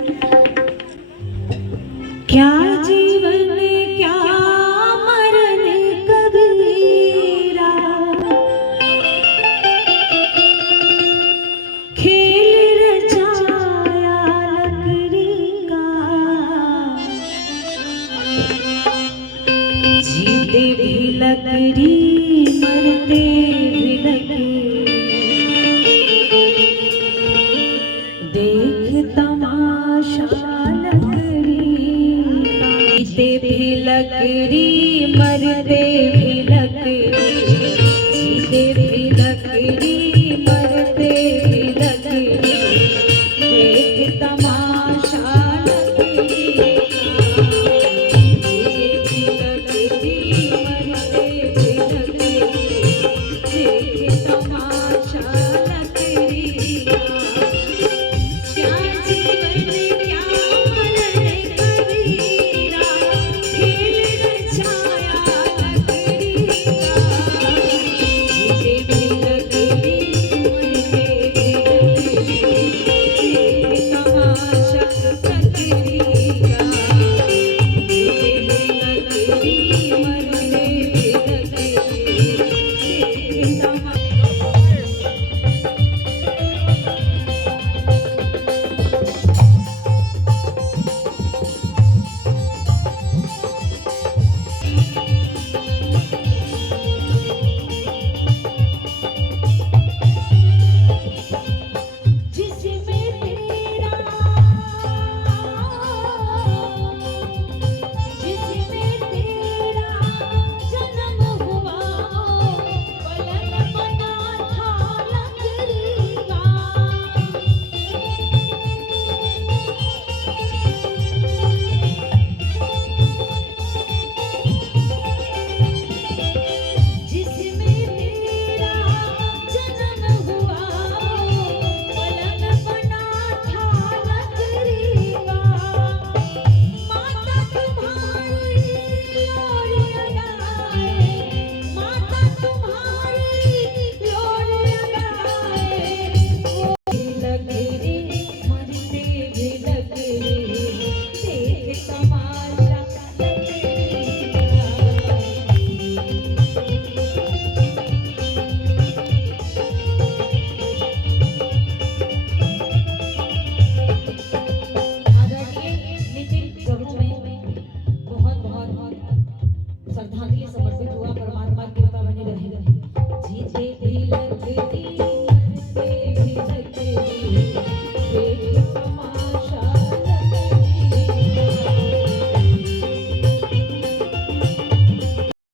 क्या जीवन क्या मरण कबीरा, खेल रचाया लकड़ी का, जीते भी लकड़ी मरते भी लकड़ी, देख तमाशा जीते भी लकड़ी मरते भी लकड़ी, जीते भी लकड़ी मरते भी लकड़ी, देख तमाशा लकड़ी का, जीते भी लकड़ी मरते भी लकड़ी, देख तमाशा लकड़ी का। क्या जीवन क्या मरण कबीरा, खेल रचाया लकड़ी का, जीते भी लकड़ी मरते भी लकड़ी, देख तमाशा